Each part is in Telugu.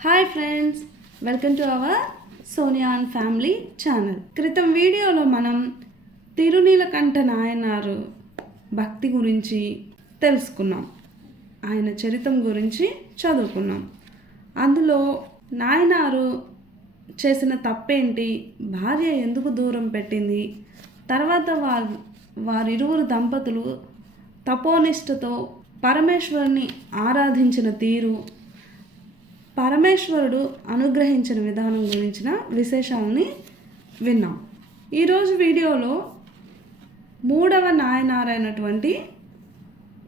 Hi friends welcome to our Sonia and family channel క్రితం వీడియోలో మనం తిరునీలకంఠ నాయనారు భక్తి గురించి తెలుసుకున్నాం. ఆయన చరిత్రం గురించి చదువుకున్నాం. అందులో నాయనారు చేసిన తప్పేంటి భార్య ఎందుకు దూరం పెట్టింది తర్వాత వారు వారిరువురు దంపతులు తపోనిష్టతో పరమేశ్వరుని ఆరాధించిన తీరు పరమేశ్వరుడు అనుగ్రహించిన విధానం గురించిన విశేషాలని విన్నాం. ఈరోజు వీడియోలో మూడవ నాయనారైనటువంటి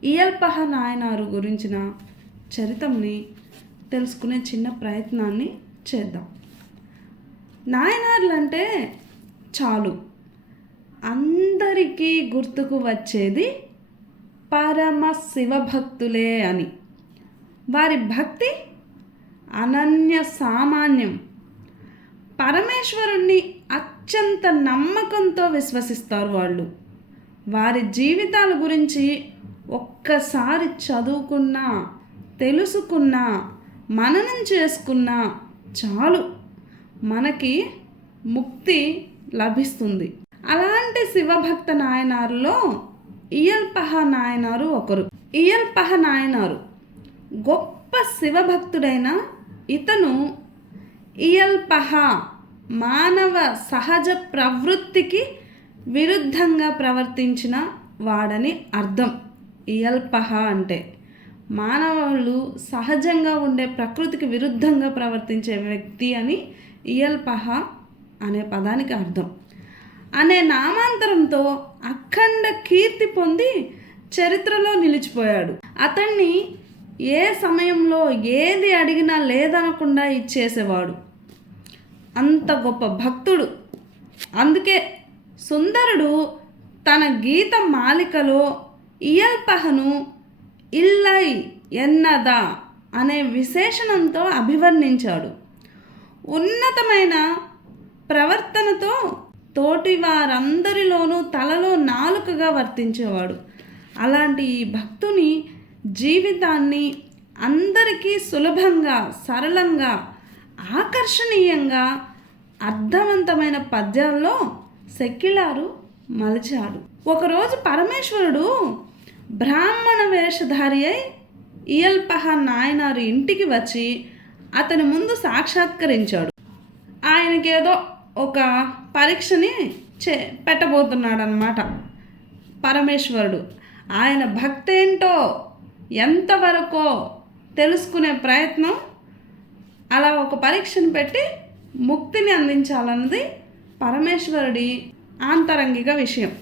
ఇయల్పహ నాయనారు గురించిన చరితంని తెలుసుకునే చిన్న ప్రయత్నాన్ని చేద్దాం. నాయనార్లు అంటే చాలు. అందరికీ గుర్తుకు వచ్చేది పరమ శివభక్తులే అని. వారి భక్తి అనన్య సామాన్యం. పరమేశ్వరుణ్ణి అత్యంత నమ్మకంతో విశ్వసిస్తారు వాళ్ళు. వారి జీవితాల గురించి ఒక్కసారి చదువుకున్నా తెలుసుకున్నా మననం చేసుకున్నా చాలు. మనకి ముక్తి లభిస్తుంది. అలాంటి శివభక్త నాయనారులో ఇయల్పహ నాయనారు ఒకరు. ఇయల్పహ నాయనారు గొప్ప శివభక్తుడైన ఇతను ఇయల్పహ మానవ సహజ ప్రవృత్తికి విరుద్ధంగా ప్రవర్తించిన వాడని అర్థం. ఇయల్పహ అంటే మానవులు సహజంగా ఉండే ప్రకృతికి విరుద్ధంగా ప్రవర్తించే వ్యక్తి అని ఇయల్పహ అనే పదానికి అర్థం. అనే నామాంతరంతో అఖండ కీర్తి పొంది చరిత్రలో నిలిచిపోయాడు. అతన్ని ఏ సమయంలో ఏది అడిగినా లేదనకుండా ఇచ్చేసేవాడు. అంత గొప్ప భక్తుడు. అందుకే సుందరుడు తన గీత మాలికలో ఇయల్పహను ఇల్లై ఎన్నదా అనే విశేషణంతో అభివర్ణించాడు. ఉన్నతమైన ప్రవర్తనతో తోటి వారందరిలోనూ తలలో నాలుకగా వర్తించేవాడు. అలాంటి ఈ భక్తుని జీవితాన్ని అందరికీ సులభంగా సరళంగా ఆకర్షణీయంగా అర్థవంతమైన పద్యాల్లో సెక్యులారు మలిచాడు. ఒకరోజు పరమేశ్వరుడు బ్రాహ్మణ వేషధారి అయి ఇయల్పహ నాయనారు ఇంటికి వచ్చి అతని ముందు సాక్షాత్కరించాడు. ఆయనకేదో ఒక పరీక్షని చే పెట్టబోతున్నాడనమాట పరమేశ్వరుడు. ఆయన భక్తేంటో ఎంతవరకో తెలుసుకునే ప్రయత్నం అలా ఒక పరీక్షను పెట్టి ముక్తిని అందించాలన్నది పరమేశ్వరుడి ఆంతరంగిక విషయం.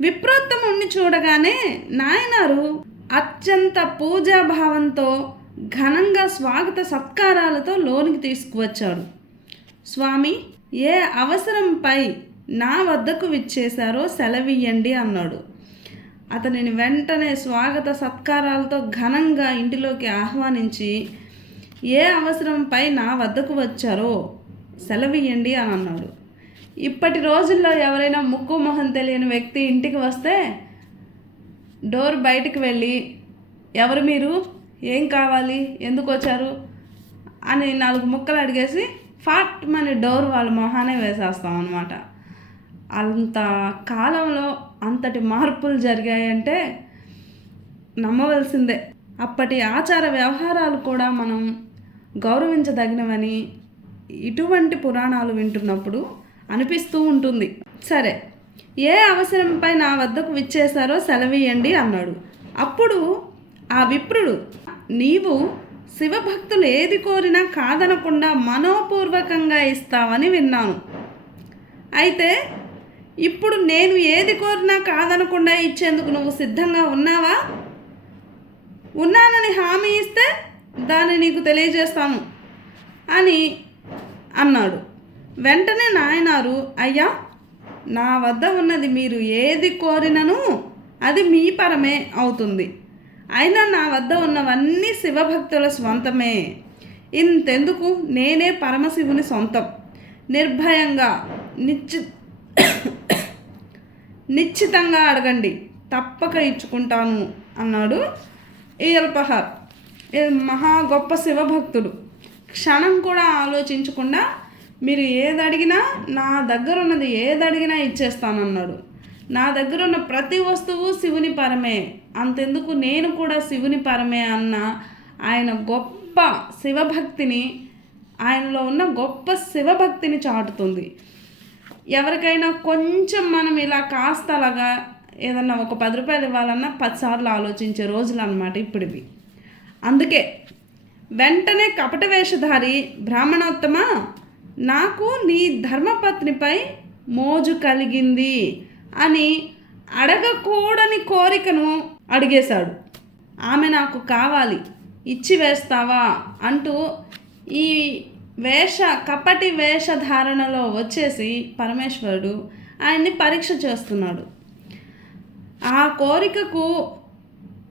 విప్రోత్తముణ్ణి చూడగానే నాయనారు అత్యంత పూజాభావంతో ఘనంగా స్వాగత సత్కారాలతో లోనికి తీసుకువచ్చాడు. స్వామి ఏ అవసరంపై నా వద్దకు విచ్చేశారో సెలవియ్యండి అన్నాడు. అతనిని వెంటనే స్వాగత సత్కారాలతో ఘనంగా ఇంటిలోకి ఆహ్వానించి ఏ అవసరంపై నా వద్దకు వచ్చారో సెలవియ్యండి అని అన్నాడు. ఇప్పటి రోజుల్లో ఎవరైనా ముక్కు మొహం తెలియని వ్యక్తి ఇంటికి వస్తే డోర్ బయటికి వెళ్ళి ఎవరు మీరు? ఏం కావాలి? ఎందుకు వచ్చారు? అని నాలుగు ముక్కలు అడిగేసి ఫాట్ మన డోర్ వాళ్ళ మొహానే వేసేస్తాం అనమాట అంత కాలంలో అంతటి మార్పులు జరిగాయంటే నమ్మవలసిందే. అప్పటి ఆచార వ్యవహారాలు కూడా మనం గౌరవించదగినవని ఇటువంటి పురాణాలు వింటున్నప్పుడు అనిపిస్తూ ఉంటుంది. సరే ఏ అవసరంపై నా వద్దకు విచ్చేశారో సెలవీయండి అన్నాడు. అప్పుడు ఆ విప్రుడు నీవు శివభక్తులు ఏది కోరినా కాదనకుండా మనోపూర్వకంగా ఇస్తావని విన్నాను. అయితే ఇప్పుడు నేను ఏది కోరినా కాదనకుండా ఇచ్చేందుకు నువ్వు సిద్ధంగా ఉన్నావా? ఉన్నానని హామీ ఇస్తే దాన్ని నీకు తెలియజేస్తాము అని అన్నాడు. వెంటనే నాయనారు అయ్యా నా వద్ద ఉన్నది మీరు ఏది కోరినను అది మీ పరమే అవుతుంది. అయినా నా వద్ద ఉన్నవన్నీ శివభక్తుల స్వంతమే. ఇంతెందుకు? నేనే పరమశివుని సొంతం. నిర్భయంగా నిశ్చి నిశ్చితంగా అడగండి. తప్పక ఇచ్చుకుంటాను అన్నాడు ఈయల్పహార్ మహా గొప్ప శివభక్తుడు. క్షణం కూడా ఆలోచించకుండా మీరు ఏది అడిగినా నా దగ్గర ఉన్నది ఏది అడిగినా ఇచ్చేస్తానన్నాడు. నా దగ్గర ఉన్న ప్రతి వస్తువు శివుని పరమే. అంతెందుకు నేను కూడా శివుని పరమే అన్న ఆయన గొప్ప శివభక్తిని ఆయనలో ఉన్న గొప్ప శివభక్తిని చాటుతుంది. ఎవరికైనా కొంచెం మనం ఇలా కాస్త అలాగా ఏదన్నా ఒక పది రూపాయలు ఇవ్వాలన్నా పదిసార్లు ఆలోచించే రోజులు అనమాట ఇప్పుడివి. అందుకే వెంటనే కపట వేషధారి బ్రాహ్మణోత్తమ నాకు నీ ధర్మపత్నిపై మోజు కలిగింది అని అడగకూడని కోరికను అడిగేశాడు. ఆమె నాకు కావాలి ఇచ్చి వేస్తావా అంటూ ఈ వేష కపటి వేషధారణలో వచ్చేసి పరమేశ్వరుడు ఆయన్ని పరీక్ష చేస్తున్నాడు. ఆ కోరికకు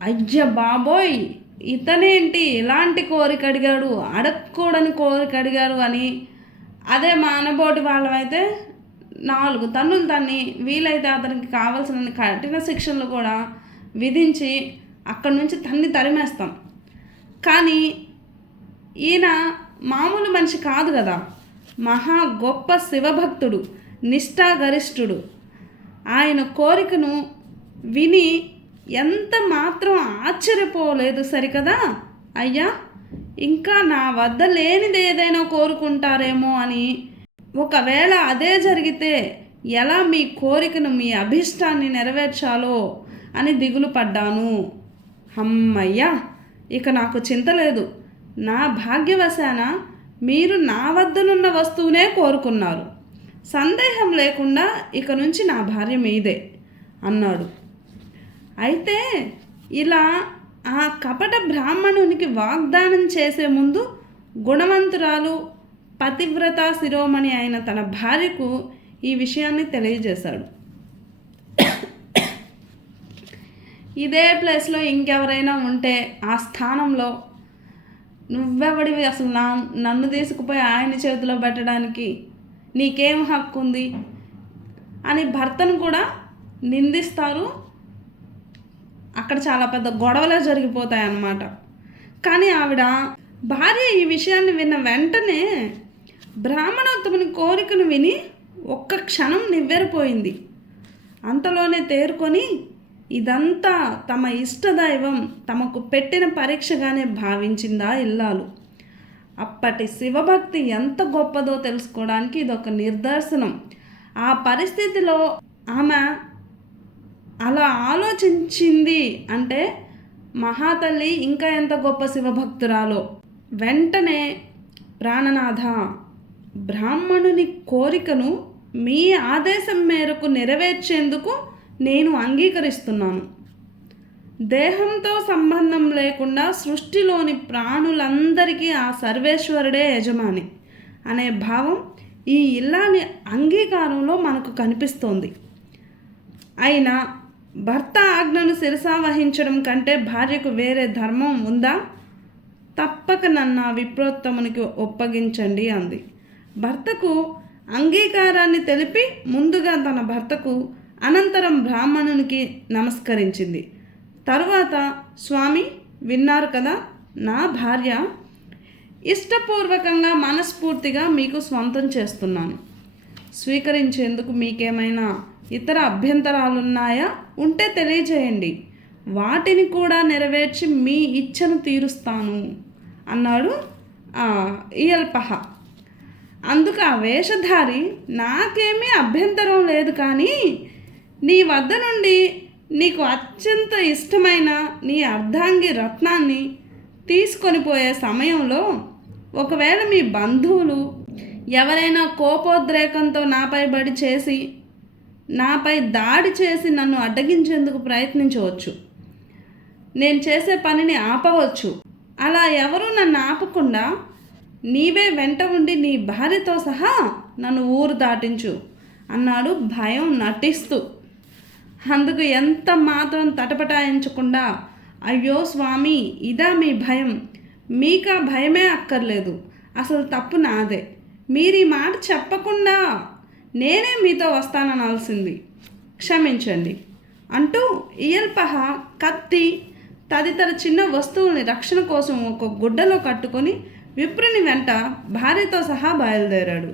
అయ్య బాబోయ్ ఇతనేంటి ఇలాంటి కోరిక అడిగాడు అడగకూడని కోరిక అడిగాడు అని అదే మానబోటి వాళ్ళమైతే నాలుగు తన్నులు తన్ని వీలైతే అతనికి కావాల్సిన కఠిన శిక్షలు కూడా విధించి అక్కడి నుంచి తన్ని తరిమేస్తాం. కానీ ఈయన మామూలు మనిషి కాదు కదా. మహా గొప్ప శివభక్తుడు నిష్ఠాగరిష్ఠుడు. ఆయన కోరికను విని ఎంత మాత్రం ఆశ్చర్యపోలేదు సరికదా? అయ్యా ఇంకా నా వద్ద లేనిది ఏదైనా కోరుకుంటారేమో అని. ఒకవేళ అదే జరిగితే ఎలా మీ కోరికను మీ అభిష్టాన్ని నెరవేర్చాలో అని దిగులు పడ్డాను. అమ్మయ్యా ఇక నాకు చింత లేదు. నా భాగ్యవశాన మీరు నా వద్దనున్న వస్తువునే కోరుకున్నారు. సందేహం లేకుండా ఇక నుంచి నా భార్య మీదే అన్నాడు. అయితే ఇలా ఆ కపట బ్రాహ్మణునికి వాగ్దానం చేసే ముందు గుణవంతురాలు పతివ్రత శిరోమణి అయిన తన భార్యకు ఈ విషయాన్ని తెలియజేశాడు. ఇదే ప్లేస్లో ఇంకెవరైనా ఉంటే ఆ స్థానంలో నువ్వెవడివి అసలు? నా నన్ను తీసుకుపోయి ఆయన చేతిలో పెట్టడానికి నీకేం హక్కు ఉంది? అని భర్తను కూడా నిందిస్తారు. అక్కడ చాలా పెద్ద గొడవలే జరిగిపోతాయి అన్నమాట కానీ ఆవిడ భార్య ఈ విషయాన్ని విన్న వెంటనే బ్రాహ్మణోత్తముని కోరికను విని ఒక్క క్షణం నివ్వెరపోయింది. అంతలోనే తేరుకొని ఇదంతా తమ ఇష్టదైవం తమకు పెట్టిన పరీక్షగానే భావించిందా ఇల్లాలు. అప్పటి శివభక్తి ఎంత గొప్పదో తెలుసుకోవడానికి ఇదొక నిదర్శనం. ఆ పరిస్థితిలో ఆమె అలా ఆలోచించింది అంటే మహాతల్లి ఇంకా ఎంత గొప్ప శివభక్తురాలో. వెంటనే ప్రాణనాథ బ్రాహ్మణుని కోరికను మీ ఆదేశం మేరకు నెరవేర్చేందుకు నేను అంగీకరిస్తున్నాను. దేహంతో సంబంధం లేకుండా సృష్టిలోని ప్రాణులందరికీ ఆ సర్వేశ్వరుడే యజమాని అనే భావం ఈ ఇల్లాని అంగీకారంలో మనకు కనిపిస్తోంది. అయినా భర్త ఆజ్ఞను శిరసా వహించడం కంటే భార్యకు వేరే ధర్మం ఉందా? తప్పక నన్ను ఆ విప్రోత్తమునికి ఒప్పగించండి అంది. భర్తకు అంగీకారాన్ని తెలిపి ముందుగా తన భర్తకు అనంతరం బ్రాహ్మణునికి నమస్కరించింది. తరువాత స్వామి విన్నారు కదా నా భార్య ఇష్టపూర్వకంగా మనస్ఫూర్తిగా మీకు స్వంతం చేస్తున్నాను. స్వీకరించేందుకు మీకేమైనా ఇతర అభ్యంతరాలున్నాయా? ఉంటే తెలియజేయండి. వాటిని కూడా నెరవేర్చి మీ ఇచ్చను తీరుస్తాను అన్నాడు ఇయల్పహ అందుకు ఆ వేషధారి నాకేమీ అభ్యంతరం లేదు కానీ నీ వద్ద నుండి నీకు అత్యంత ఇష్టమైన నీ అర్ధాంగి రత్నాన్ని తీసుకొని పోయే సమయంలో ఒకవేళ మీ బంధువులు ఎవరైనా కోపోద్రేకంతో నాపై బడి చేసి నాపై దాడి చేసి నన్ను అడ్డగించేందుకు ప్రయత్నించవచ్చు. నేను చేసే పనిని ఆపవచ్చు. అలా ఎవరు నన్ను ఆపకుండా నీవే వెంట ఉండి నీ భార్యతో సహా నన్ను ఊరు దాటించు అన్నాడు భయం నటిస్తూ. అందుకు ఎంత మాత్రం తటపటాయించకుండా అయ్యో స్వామి ఇదా మీ భయం. మీకా భయమే అక్కర్లేదు. అసలు తప్పు నాదే. మీరు ఈ మాట చెప్పకుండా నేనే మీతో వస్తాననాల్సింది. క్షమించండి. అంటూ ఇయల్పహ కత్తి తదితర చిన్న వస్తువుల్ని రక్షణ కోసం ఒక గుడ్డలో కట్టుకొని విప్రుని వెంట భార్యతో సహా బయలుదేరాడు.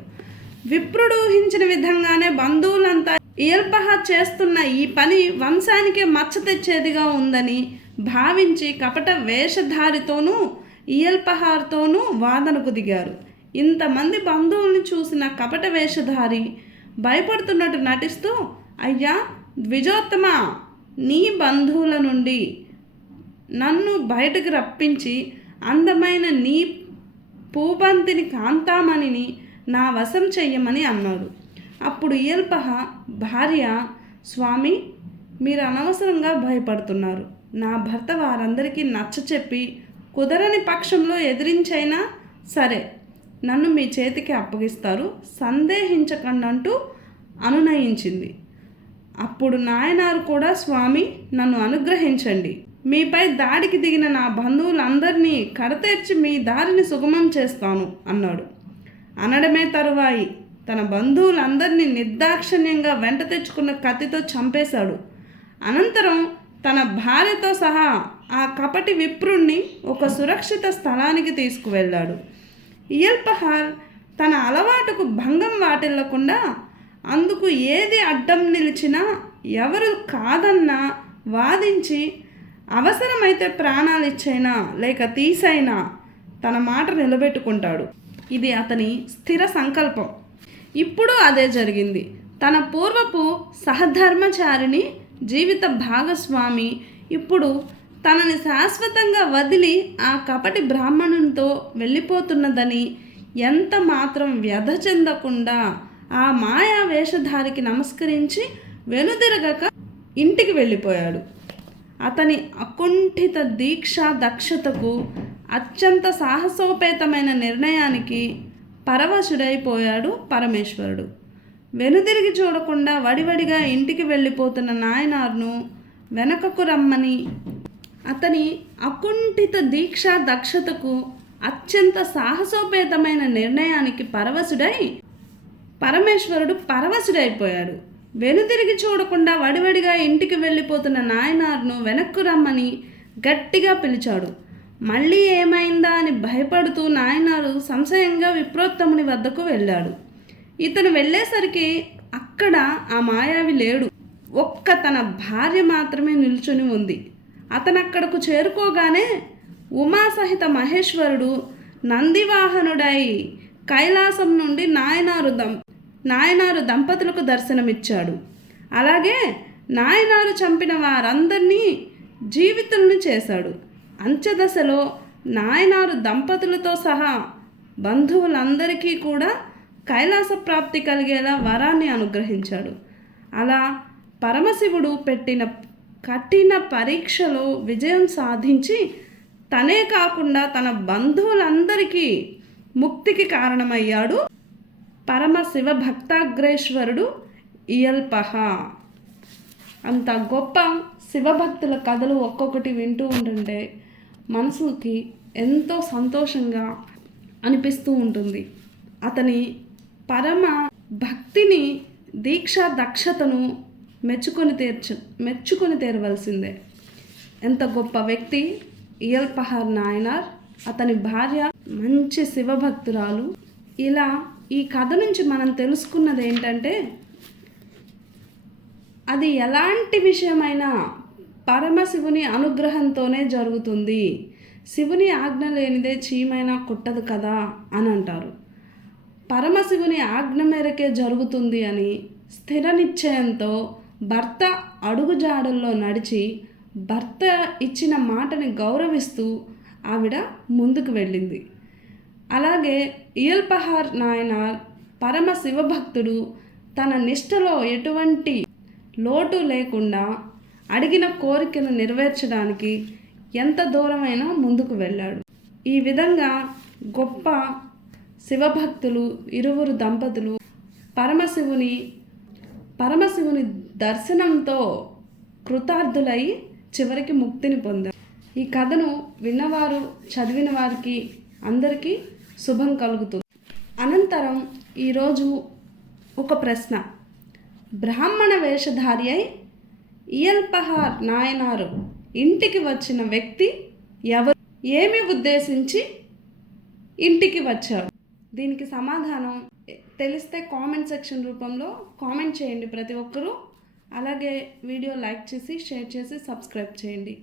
విప్రుడు ఊహించిన విధంగానే బంధువులంతా ఇయల్పహ చేస్తున్న ఈ పని వంశానికే మచ్చ తెచ్చేదిగా ఉందని భావించి కపట వేషధారితోనూ ఇయల్పహార్తోనూ వాదనకు దిగారు. ఇంతమంది బంధువుల్ని చూసిన కపట వేషధారి భయపడుతున్నట్టు నటిస్తూ అయ్యా ద్విజోత్తమ నీ బంధువుల నుండి నన్ను బయటకు రప్పించి అందమైన నీ పూబంతిని కాంతామణిని నా వశం చెయ్యమని అన్నాడు అప్పుడు ఇయల్పహ భార్య స్వామి మీరు అనవసరంగా భయపడుతున్నారు. నా భర్త వారందరికీ నచ్చ చెప్పి కుదరని పక్షంలో ఎదిరించైనా సరే నన్ను మీ చేతికి అప్పగిస్తారు. సందేహించకండంటూ అనునయించింది. అప్పుడు నాయనారు కూడా స్వామి నన్ను అనుగ్రహించండి. మీపై దాడికి దిగిన నా బంధువులందరినీ కడతేర్చి మీ దారిని సుగమం చేస్తాను అన్నాడు. అనడమే తరువాయి. తన బంధువులందరినీ నిర్దాక్షిణ్యంగా వెంట తెచ్చుకున్న కత్తితో చంపేశాడు. అనంతరం తన భార్యతో సహా ఆ కపటి విప్రుణ్ణి ఒక సురక్షిత స్థలానికి తీసుకువెళ్ళాడు. ఇయల్పహార్ తన అలవాటుకు భంగం వాటిల్లకుండా అందుకు ఏది అడ్డం నిలిచినా ఎవరు కాదన్నా వాదించి అవసరమైతే ప్రాణాలు ఇచ్చైనా లేక తీసైనా తన మాట నిలబెట్టుకుంటాడు. ఇది అతని స్థిర సంకల్పం. ఇప్పుడు అదే జరిగింది. తన పూర్వపు సహధర్మచారిని జీవిత భాగస్వామి ఇప్పుడు తనని శాశ్వతంగా వదిలి ఆ కపటి బ్రాహ్మణునితో వెళ్ళిపోతున్నదని ఎంత మాత్రం వ్యధ చెందకుండా ఆ మాయా వేషధారికి నమస్కరించి వెనుదిరగక ఇంటికి వెళ్ళిపోయాడు. అతని అకుంఠిత దీక్ష దక్షతకు అత్యంత సాహసోపేతమైన నిర్ణయానికి పరవశుడైపోయాడు పరమేశ్వరుడు. వెనుదిరిగి చూడకుండా వడివడిగా ఇంటికి వెళ్ళిపోతున్న నాయనార్ను వెనకకు రమ్మని అతని అకుంఠిత దీక్ష దక్షతకు అత్యంత సాహసోపేతమైన నిర్ణయానికి పరవశుడై పరమేశ్వరుడు పరవశుడైపోయాడు. వెనుతిరిగి చూడకుండా వడివడిగా ఇంటికి వెళ్ళిపోతున్న నాయనార్ను వెనక్కు రమ్మని గట్టిగా పిలిచాడు. మళ్ళీ ఏమైందా అని భయపడుతూ నాయనారు సంశయంగా విప్రోత్తముని వద్దకు వెళ్ళాడు. ఇతను వెళ్ళేసరికి అక్కడ ఆ మాయావి లేడు. ఒక్క తన భార్య మాత్రమే నిల్చుని ఉంది. అతను అక్కడకు చేరుకోగానే ఉమాసహిత మహేశ్వరుడు నందివాహనుడై కైలాసం నుండి నాయనారు దం నాయనారు దంపతులకు దర్శనమిచ్చాడు. అలాగే నాయనారు చంపిన వారందరినీ జీవితులను చేశాడు. అంచెదశలో నాయనారు దంపతులతో సహా బంధువులందరికీ కూడా కైలాస ప్రాప్తి కలిగేలా వరాన్ని అనుగ్రహించాడు. అలా పరమశివుడు పెట్టిన కఠిన పరీక్షలో విజయం సాధించి తనే కాకుండా తన బంధువులందరికీ ముక్తికి కారణమయ్యాడు పరమశివ భక్తాగ్రేశ్వరుడు ఇయల్పహ. అంత గొప్ప శివభక్తుల కథలు ఒక్కొక్కటి వింటూ ఉంటుంటే మనసుకి ఎంతో సంతోషంగా అనిపిస్తూ ఉంటుంది. అతని పరమ భక్తిని దీక్ష దక్షతను మెచ్చుకొని తీర్చ మెచ్చుకొని తీరవలసిందే. ఎంత గొప్ప వ్యక్తి ఇయల్పహార్ నాయనార్. అతని భార్య మంచి శివభక్తురాలు. ఇలా ఈ కథ నుంచి మనం తెలుసుకున్నది ఏంటంటే అది ఎలాంటి విషయమైనా పరమశివుని అనుగ్రహంతోనే జరుగుతుంది. శివుని ఆజ్ఞ లేనిదే చీమైనా కుట్టదు కదా అని అంటారు. పరమశివుని ఆజ్ఞ మేరకే జరుగుతుంది అని స్థిర నిశ్చయంతో భర్త అడుగుజాడల్లో నడిచి భర్త ఇచ్చిన మాటని గౌరవిస్తూ ఆవిడ ముందుకు వెళ్ళింది. అలాగే ఇయల్పహార్ నాయనార్ పరమ శివభక్తుడు తన నిష్టలో ఎటువంటి లోటు లేకుండా అడిగిన కోరికను నెరవేర్చడానికి ఎంత దూరమైనా ముందుకు వెళ్ళాడు. ఈ విధంగా గొప్ప శివభక్తులు ఇరువురు దంపతులు పరమశివుని పరమశివుని దర్శనంతో కృతార్థులై చివరికి ముక్తిని పొందారు. ఈ కథను విన్నవారు చదివిన వారికి అందరికీ శుభం కలుగుతుంది. అనంతరం ఈరోజు ఒక ప్రశ్న. బ్రాహ్మణ వేషధారి అయి ఇయల్పహార్ నాయనారు ఇంటికి వచ్చిన వ్యక్తి ఎవరు? ఏమి ఉద్దేశించి ఇంటికి వచ్చారు? దీనికి సమాధానం తెలిస్తే కామెంట్ సెక్షన్ రూపంలో కామెంట్ చేయండి ప్రతి ఒక్కరూ. అలాగే వీడియో లైక్ చేసి షేర్ చేసి సబ్స్క్రైబ్ చేయండి.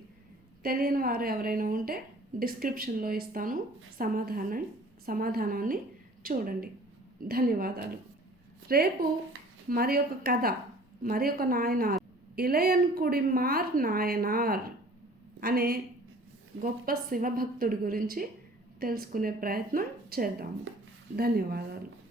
తెలియని వారు ఎవరైనా ఉంటే డిస్క్రిప్షన్లో ఇస్తాను సమాధానం సమాధానాన్ని చూడండి. ధన్యవాదాలు. రేపు మరి ఒక కథ మరి ఒక నాయనారు. ఇలయన్కుడిమార్ నాయనార్ అనే గొప్ప శివభక్తుడి గురించి తెలుసుకునే ప్రయత్నం చేద్దాము. ధన్యవాదాలు.